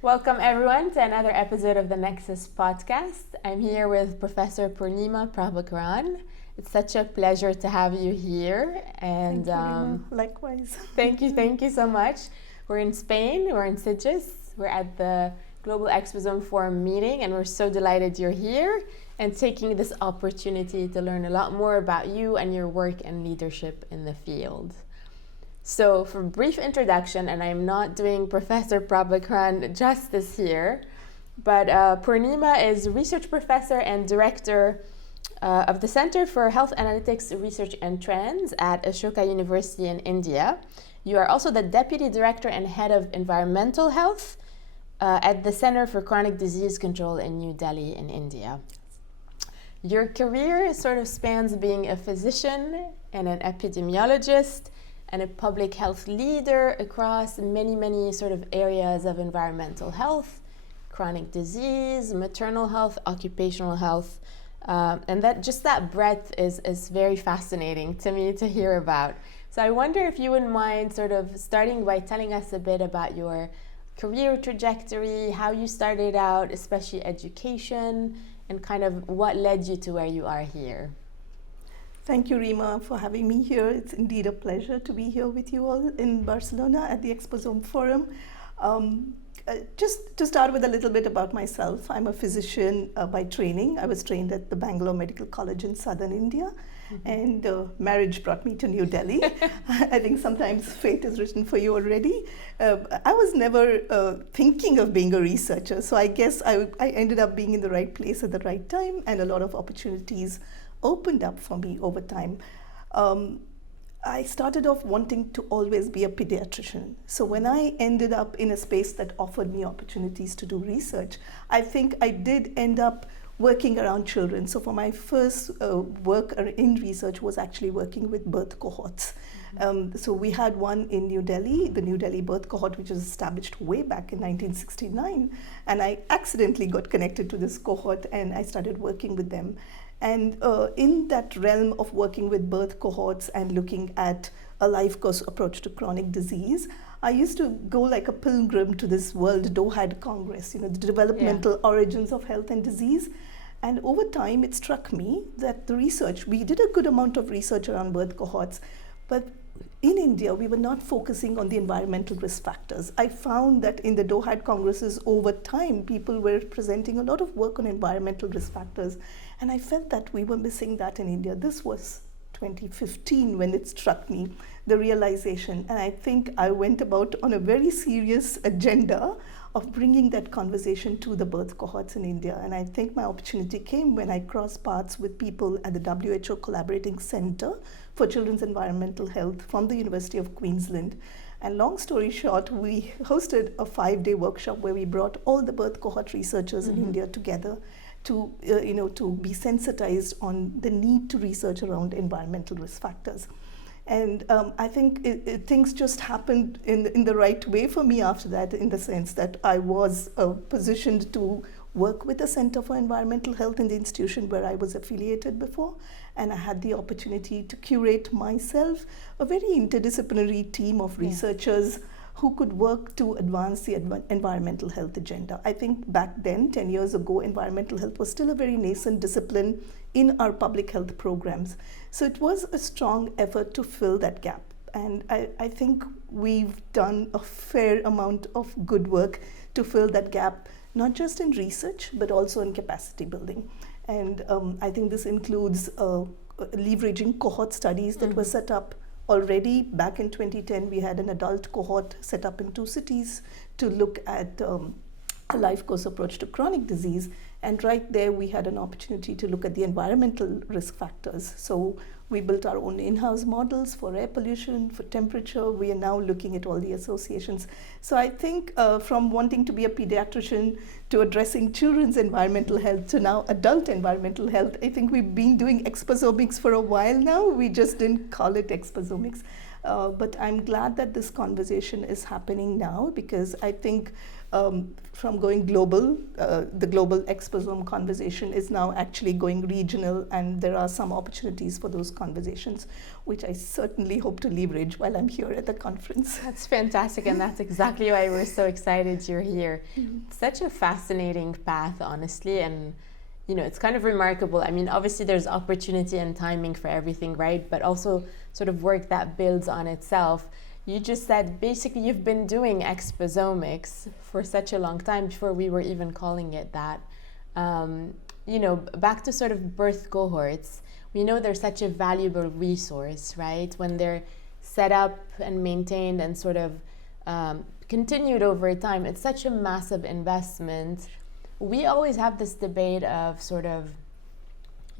Welcome everyone to another episode of the NEXUS podcast. I'm here with Professor Poornima Prabhakaran. It's such a pleasure to have you here. And thank you, Rima. Likewise. Thank you so much. We're in Spain, we're in Sitges. We're at the Global Exposome Forum meeting, and we're so delighted you're here and taking this opportunity to learn a lot more about you and your work and leadership in the field. So for a brief introduction, and I'm not doing Professor Prabhakaran justice here, but Poornima is research professor and director of the Center for Health Analytics Research and Trends at Ashoka University in India. You are also the deputy director and head of environmental health at the Center for Chronic Disease Control in New Delhi in India. Your career sort of spans being a physician and an epidemiologist and a public health leader across many sort of areas of environmental health, chronic disease, maternal health, occupational health, and that breadth is very fascinating to me to hear about. So I wonder if you wouldn't mind sort of starting by telling us a bit about your career trajectory, how you started out, especially education, and kind of what led you to where you are here. Thank you, Rima, for having me here. It's indeed a pleasure to be here with you all in Barcelona at the Exposome Forum. Just to start with a little bit about myself, I'm a physician by training. I was trained at the Bangalore Medical College in southern India, and marriage brought me to New Delhi. I think sometimes fate is written for you already. I was never thinking of being a researcher, so I guess I ended up being in the right place at the right time, and a lot of opportunities opened up for me over time. I started off wanting to always be a pediatrician. So when I ended up in a space that offered me opportunities to do research, I think I did end up working around children. So for my first work in research was actually working with birth cohorts. So we had one in New Delhi, the New Delhi birth cohort, which was established way back in 1969. And I accidentally got connected to this cohort and I started working with them. And in that realm of working with birth cohorts and looking at a life course approach to chronic disease, I used to go like a pilgrim to this World DOHAD Congress, the developmental origins of health and disease. And over time, it struck me that the research, we did a good amount of research around birth cohorts, but in India, we were not focusing on the environmental risk factors. I found that in the DOHAD Congresses over time, people were presenting a lot of work on environmental risk factors. And I felt that we were missing that in India. This was 2015 when it struck me, the realization. And I think I went about on a very serious agenda of bringing that conversation to the birth cohorts in India. And I think my opportunity came when I crossed paths with people at the WHO Collaborating Center for Children's Environmental Health from the University of Queensland. And long story short, we hosted a 5-day workshop where we brought all the birth cohort researchers in India together to be sensitized on the need to research around environmental risk factors. And I think things just happened in the right way for me after that, in the sense that I was positioned to work with the Center for Environmental Health in the institution where I was affiliated before. And I had the opportunity to curate myself a very interdisciplinary team of researchers who could work to advance the environmental health agenda. I think back then, 10 years ago, environmental health was still a very nascent discipline in our public health programs. So it was a strong effort to fill that gap. And I think we've done a fair amount of good work to fill that gap, not just in research, but also in capacity building. And I think this includes leveraging cohort studies that were set up already. Back in 2010, we had an adult cohort set up in 2 cities to look at a life course approach to chronic disease. And right there, we had an opportunity to look at the environmental risk factors. So we built our own in-house models for air pollution, for temperature. We are now looking at all the associations. So I think from wanting to be a pediatrician to addressing children's environmental health to now adult environmental health, I think we've been doing exposomics for a while now. We just didn't call it exposomics. But I'm glad that this conversation is happening now, because I think from going global, the global Exposome conversation is now actually going regional, and there are some opportunities for those conversations, which I certainly hope to leverage while I'm here at the conference. That's fantastic, and that's exactly why we're so excited you're here. Such a fascinating path, honestly, and it's kind of remarkable. I mean, obviously there's opportunity and timing for everything, right? But also sort of work that builds on itself. You just said basically you've been doing exposomics for such a long time before we were even calling it that. Back to sort of birth cohorts, we know they're such a valuable resource, right? When they're set up and maintained and sort of continued over time, it's such a massive investment. We always have this debate of sort of,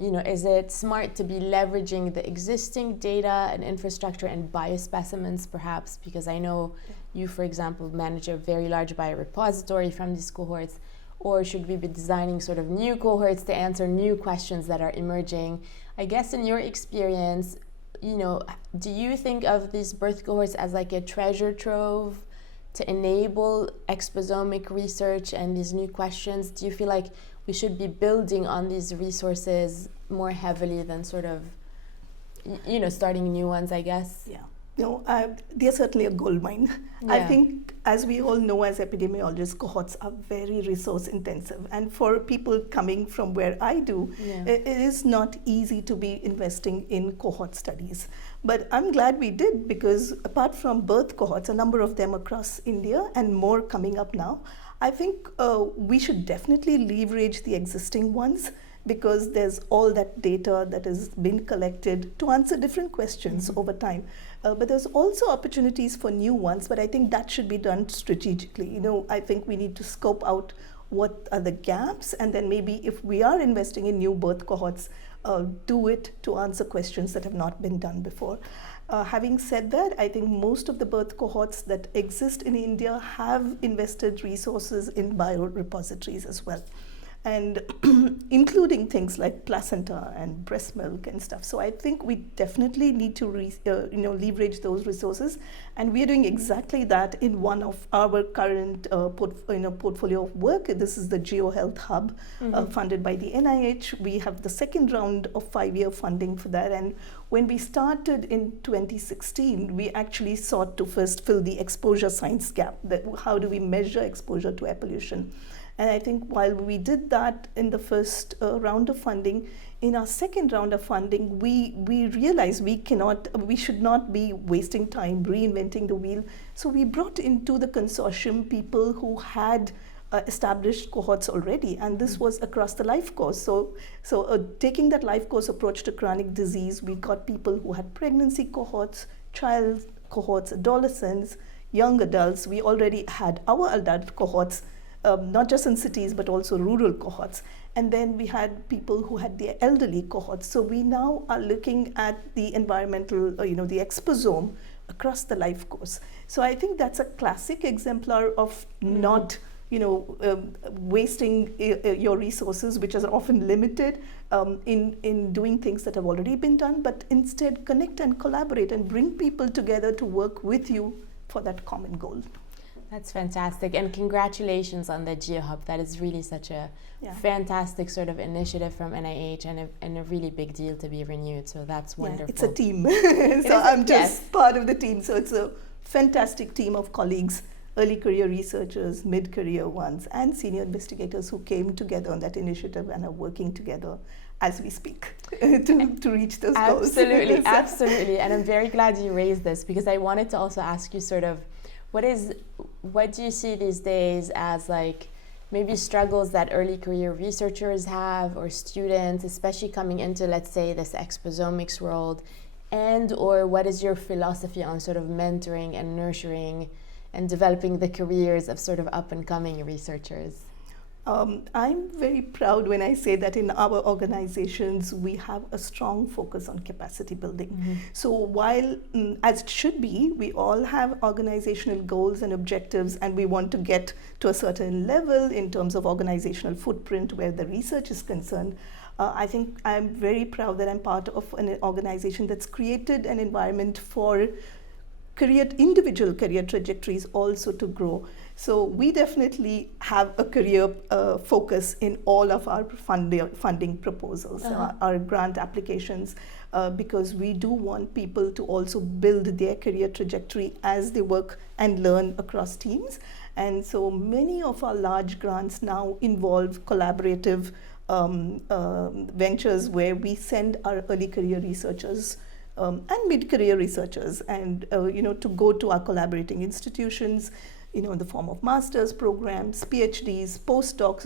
is it smart to be leveraging the existing data and infrastructure and biospecimens perhaps? Because I know you, for example, manage a very large biorepository from these cohorts. Or should we be designing sort of new cohorts to answer new questions that are emerging? I guess in your experience, do you think of these birth cohorts as like a treasure trove to enable exposomic research and these new questions? Do you feel like we should be building on these resources more heavily than sort of, starting new ones, I guess? Yeah. They're certainly a gold mine. Yeah. I think, as we all know as epidemiologists, cohorts are very resource intensive. And for people coming from where I do, it is not easy to be investing in cohort studies. But I'm glad we did, because apart from birth cohorts, a number of them across India and more coming up now, I think we should definitely leverage the existing ones, because there's all that data that has been collected to answer different questions over time. But there's also opportunities for new ones, but I think that should be done strategically. I think we need to scope out what are the gaps, and then maybe if we are investing in new birth cohorts, do it to answer questions that have not been done before. Having said that, I think most of the birth cohorts that exist in India have invested resources in biorepositories as well, and including things like placenta and breast milk and stuff. So I think we definitely need to leverage those resources, and we are doing exactly that in one of our current portfolio of work. This is the GeoHealth Hub, funded by the NIH. We have the second round of 5-year funding for that, and when we started in 2016, we actually sought to first fill the exposure science gap. That how do we measure exposure to air pollution? And I think while we did that in the first round of funding, in our second round of funding, we realized we should not be wasting time reinventing the wheel. So we brought into the consortium people who had established cohorts already, and this was across the life course. So taking that life course approach to chronic disease, we got people who had pregnancy cohorts, child cohorts, adolescents, young adults. We already had our adult cohorts, not just in cities, but also rural cohorts. And then we had people who had the elderly cohorts. So we now are looking at the environmental, the exposome across the life course. So I think that's a classic exemplar of not, wasting your resources, which are often limited, in doing things that have already been done, but instead connect and collaborate and bring people together to work with you for that common goal. That's fantastic, and congratulations on the GeoHub. That is really such a fantastic sort of initiative from NIH, and a really big deal to be renewed. So that's wonderful. It's a team. I'm just part of the team. So it's a fantastic team of colleagues, early career researchers, mid-career ones, and senior investigators who came together on that initiative and are working together as we speak to reach those goals. Absolutely, absolutely. And I'm very glad you raised this, because I wanted to also ask you sort of, what do you see these days as like maybe struggles that early career researchers have, or students, especially coming into, let's say, this exposomics world, or what is your philosophy on sort of mentoring and nurturing and developing the careers of sort of up and coming researchers? I'm very proud when I say that in our organizations, we have a strong focus on capacity building. So while, as it should be, we all have organizational goals and objectives, and we want to get to a certain level in terms of organizational footprint where the research is concerned, I think I'm very proud that I'm part of an organization that's created an environment for individual career trajectories also to grow. So we definitely have a career focus in all of our funding proposals, our grant applications, because we do want people to also build their career trajectory as they work and learn across teams. And so many of our large grants now involve collaborative ventures where we send our early career researchers and mid-career researchers and to go to our collaborating institutions, in the form of master's programs, PhDs, postdocs.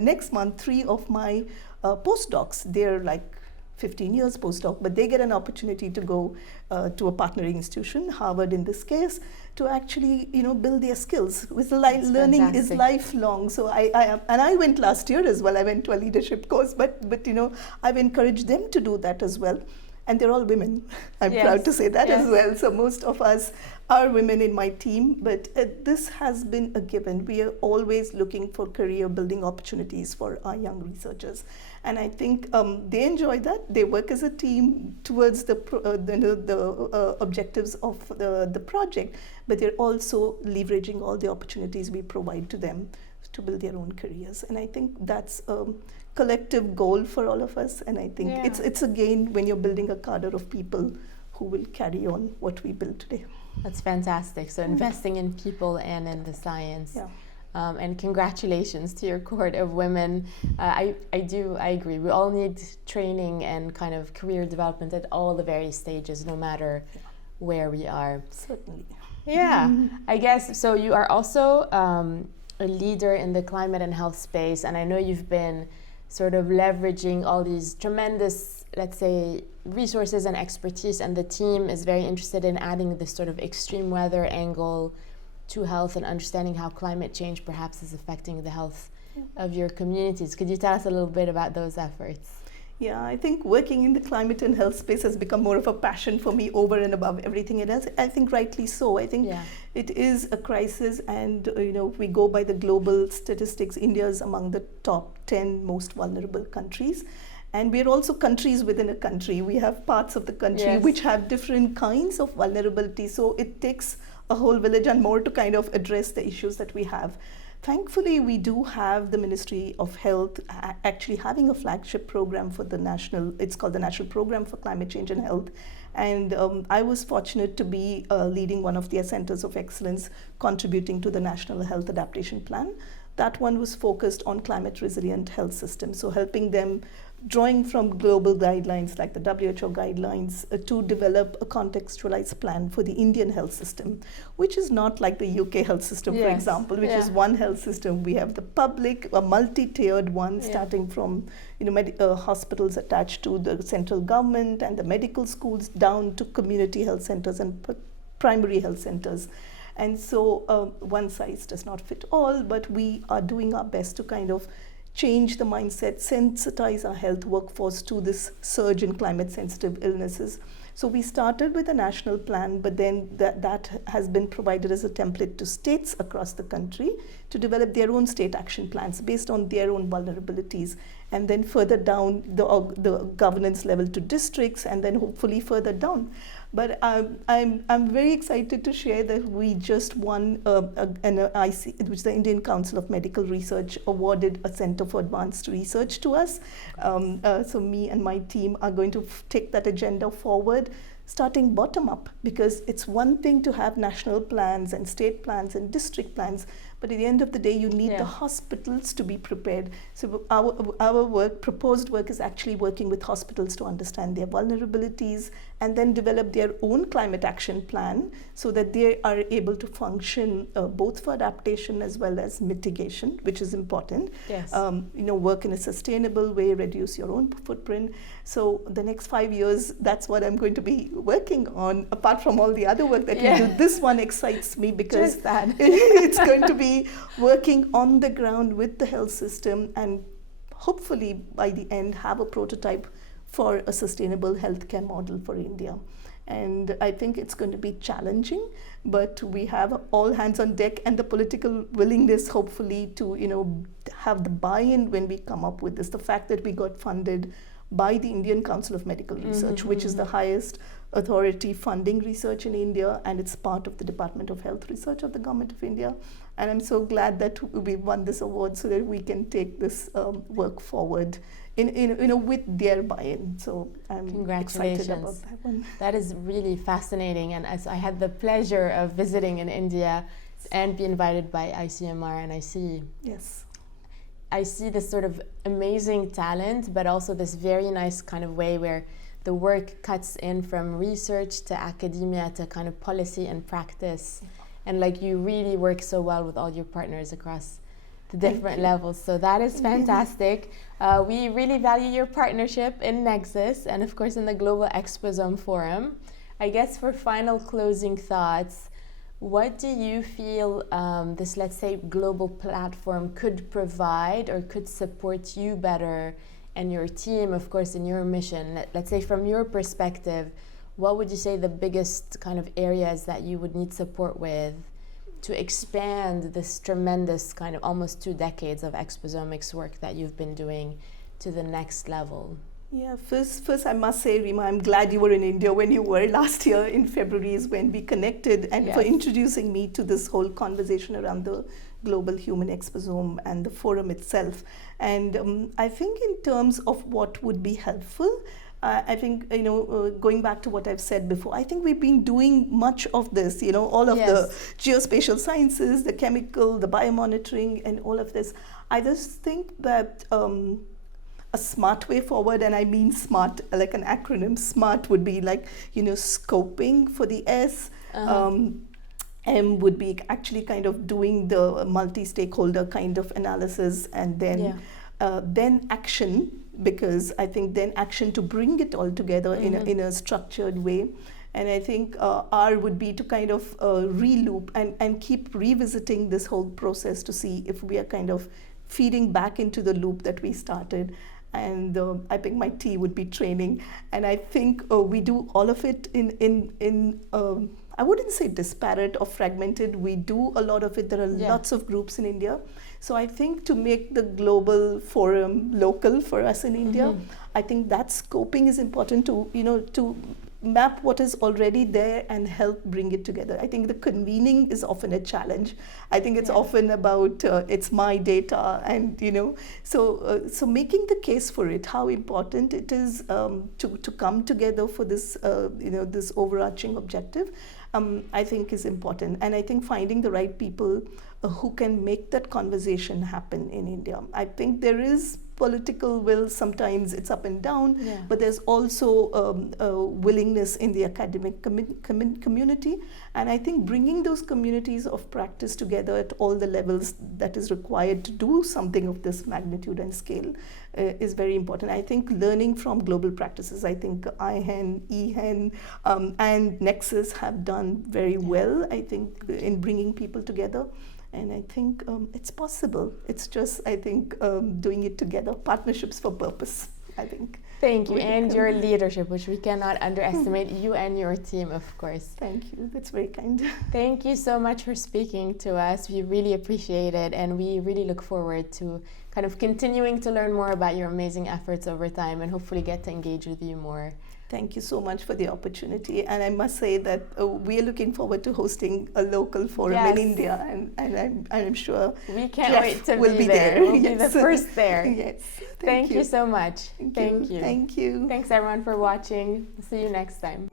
Next month, 3 of my postdocs, they're like 15 years postdoc, but they get an opportunity to go to a partnering institution, Harvard in this case, to actually build their skills. With learning fantastic. Is lifelong. So I went last year as well. I went to a leadership course, but I've encouraged them to do that as well. And they're all women. I'm proud to say that as well. So most of us are women in my team, but this has been a given. We are always looking for career building opportunities for our young researchers. And I think they enjoy that. They work as a team towards the objectives of the project, but they're also leveraging all the opportunities we provide to them to build their own careers. And I think that's collective goal for all of us, and I think it's a gain when you're building a cadre of people who will carry on what we build today. That's fantastic. So investing in people and in the science. And congratulations to your cohort of women. I agree. We all need training and kind of career development at all the various stages, no matter where we are. Certainly. Yeah, I guess. So you are also a leader in the climate and health space, and I know you've been sort of leveraging all these tremendous, let's say, resources and expertise, and the team is very interested in adding this sort of extreme weather angle to health and understanding how climate change perhaps is affecting the health of your communities. Could you tell us a little bit about those efforts? Yeah, I think working in the climate and health space has become more of a passion for me over and above everything else. I think rightly so. I think it is a crisis, and if we go by the global statistics, India is among the top 10 most vulnerable countries. And we're also countries within a country. We have parts of the country which have different kinds of vulnerability. So it takes a whole village and more to kind of address the issues that we have. Thankfully, we do have the Ministry of Health actually having a flagship program for it's called the National Program for Climate Change and Health. And I was fortunate to be leading one of their centers of excellence, contributing to the National Health Adaptation Plan. That one was focused on climate resilient health systems, so helping them, drawing from global guidelines like the WHO guidelines, to develop a contextualized plan for the Indian health system, which is not like the UK health system, for example, which is one health system. We have the public, a multi-tiered one, starting from hospitals attached to the central government and the medical schools, down to community health centers and primary health centers. And so one size does not fit all, but we are doing our best to kind of change the mindset, sensitize our health workforce to this surge in climate sensitive illnesses. So we started with a national plan, but then that has been provided as a template to states across the country to develop their own state action plans based on their own vulnerabilities, and then further down the governance level to districts, and then hopefully further down. But I'm very excited to share that we just won an IC, which the Indian Council of Medical Research awarded a Center for Advanced Research to us. So me and my team are going to take that agenda forward, starting bottom up, because it's one thing to have national plans and state plans and district plans, but at the end of the day, you need the hospitals to be prepared. So our proposed work is actually working with hospitals to understand their vulnerabilities and then develop their own climate action plan so that they are able to function both for adaptation as well as mitigation, which is important. Work in a sustainable way, reduce your own footprint. So the next 5 years, that's what I'm going to be working on, apart from all the other work that we do. This one excites me because it's going to be working on the ground with the health system, and hopefully by the end have a prototype for a sustainable healthcare model for India. And I think it's going to be challenging, but we have all hands on deck and the political willingness, hopefully, to have the buy-in when we come up with this. The fact that we got funded by the Indian Council of Medical Research, which is the highest authority funding research in India, and it's part of the Department of Health Research of the Government of India. And I'm so glad that we won this award so that we can take this work forward with their buy-in. So I'm excited about that one. That is really fascinating. And as I had the pleasure of visiting in India and be invited by ICMR, and I see this sort of amazing talent, but also this very nice kind of way where the work cuts in from research to academia to kind of policy and practice. And like you really work so well with all your partners across the different levels. So that is fantastic. We really value your partnership in NEXUS and of course in the Global Exposome Forum. I guess for final closing thoughts, what do you feel this, let's say, global platform could provide or could support you better and your team, of course, in your mission? Let's say from your perspective, what would you say the biggest kind of areas that you would need support with to expand this tremendous kind of almost 2 decades of exposomics work that you've been doing to the next level? Yeah, first I must say, Rima, I'm glad you were in India when you were last year in February is when we connected, and for introducing me to this whole conversation around the global human exposome and the forum itself. And I think in terms of what would be helpful, I think, going back to what I've said before, I think we've been doing much of this, all of the geospatial sciences, the chemical, the biomonitoring, and all of this. I just think that a smart way forward, and I mean smart, like an acronym, SMART would be like, scoping for the S. M would be actually kind of doing the multi-stakeholder kind of analysis, and then action, because I think then action to bring it all together in a structured way. And I think R would be to kind of re-loop and keep revisiting this whole process to see if we are kind of feeding back into the loop that we started. And I think my T would be training. And I think we do all of it in I wouldn't say disparate or fragmented. We do a lot of it. There are lots of groups in India. So I think to make the global forum local for us in India, I think that scoping is important to map what is already there and help bring it together. I think the convening is often a challenge. I think it's often about it's my data, and so making the case for it, how important it is to come together for this this overarching objective, I think is important. And I think finding the right people who can make that conversation happen in India. I think there is political will, sometimes it's up and down, but there's also willingness in the academic community. And I think bringing those communities of practice together at all the levels that is required to do something of this magnitude and scale is very important. I think learning from global practices, I think IHEN, EHEN, and NEXUS have done very well, I think, in bringing people together. And I think it's possible. It's just, I think, doing it together, partnerships for purpose, I think. Thank you, and your leadership, which we cannot underestimate, you and your team, of course. Thank you, that's very kind. Thank you so much for speaking to us. We really appreciate it, and we really look forward to kind of continuing to learn more about your amazing efforts over time and hopefully get to engage with you more. Thank you so much for the opportunity, and I must say that we are looking forward to hosting a local forum in India, and I'm sure we can't wait to be there. We'll be the first there. Yes. Thank you so much. Thank you. Thanks everyone for watching. See you next time.